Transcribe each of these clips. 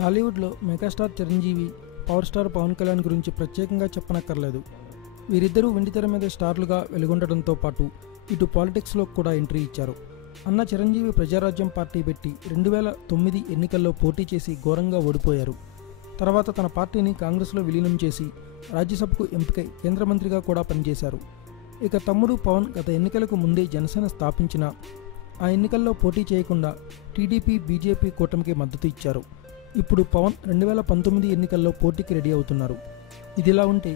టాలీవుడ్లో megastar Chiranjeevi, power star Pawan Kalyan గురించి ప్రత్యేకంగా చెప్పనక్కర్లేదు. వీరిద్దరూ వెండితెర మీద స్టార్లుగా వెలుగొండడంతో పాటు ఇటు పాలిటిక్స్లో కూడా ఎంట్రీ ఇచ్చారు. అన్న చిరంజీవి ప్రజారాజ్యం పార్టీ పెట్టి 2009 ఎన్నికల్లో పోటీ చేసి ఘోరంగా ఓడిపోయారు. తర్వాత తన పార్టీని కాంగ్రెస్లో విలీనం చేసి రాజ్యసభకు ఎంపికై కేంద్ర మంత్రిగా కూడా పనిచేశారు. ఇక తమ్ముడు పవన్ గత ఎన్నికలకు ముందే జనసేన స్థాపించిన ఆ ఎన్నికల్లో పోటీ చేయకుండా టీడీపీ, బీజేపీ కూటమికి మద్దతు ఇచ్చారు. ఇప్పుడు పవన్ 2019 ఎన్నికల్లో పోటీకి రెడీ అవుతున్నారు. ఇదిలా ఉంటే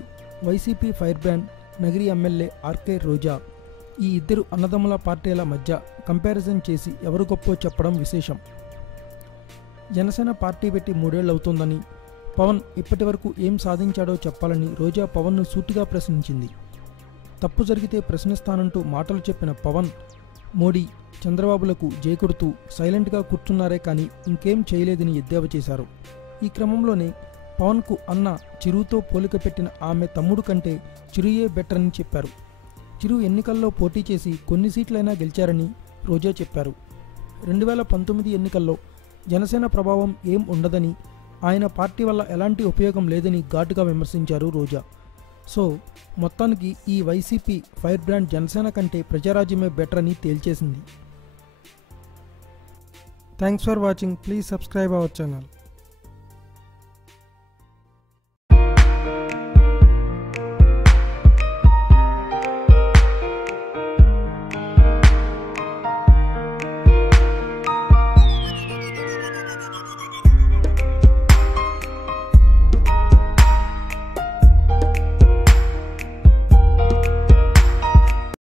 YCP fire brand Nagari MLA RK Roja ఈ ఇద్దరు అన్నదమ్ముల పార్టీల మధ్య కంపారిజన్ చేసి ఎవరు గొప్పో చెప్పడం విశేషం. జనసేన పార్టీ పెట్టి 3 ఏళ్ళు అవుతోందని, పవన్ ఇప్పటి వరకు ఏం సాధించాడో చెప్పాలని రోజా పవన్ను సూటిగా ప్రశ్నించింది. తప్పు జరిగితే ప్రశ్నిస్తానంటూ మాటలు చెప్పిన పవన్ మోడీ, చంద్రబాబులకు జైకొడుతూ సైలెంట్గా కూర్చున్నారే కానీ ఇంకేం చేయలేదని ఎద్దేవా చేశారు. ఈ క్రమంలోనే పవన్కు అన్న చిరుతో పోలిక పెట్టిన ఆమె తమ్ముడు కంటే చిరుయే బెటర్ అని చెప్పారు. చిరు ఎన్నికల్లో పోటీ చేసి కొన్ని సీట్లైనా గెలిచారని రోజా చెప్పారు. 2019 ఎన్నికల్లో జనసేన ప్రభావం ఏం ఉండదని, ఆయన పార్టీ వల్ల ఎలాంటి ఉపయోగం లేదని ఘాటుగా విమర్శించారు రోజా. సో మొత్తానికి ఈ వైసీపీ ఫైర్ బ్రాండ్ జనసేన కంటే ప్రజారాజ్యమే బెటర్ అని తేల్చేసింది. Thanks for watching. Please subscribe our channel.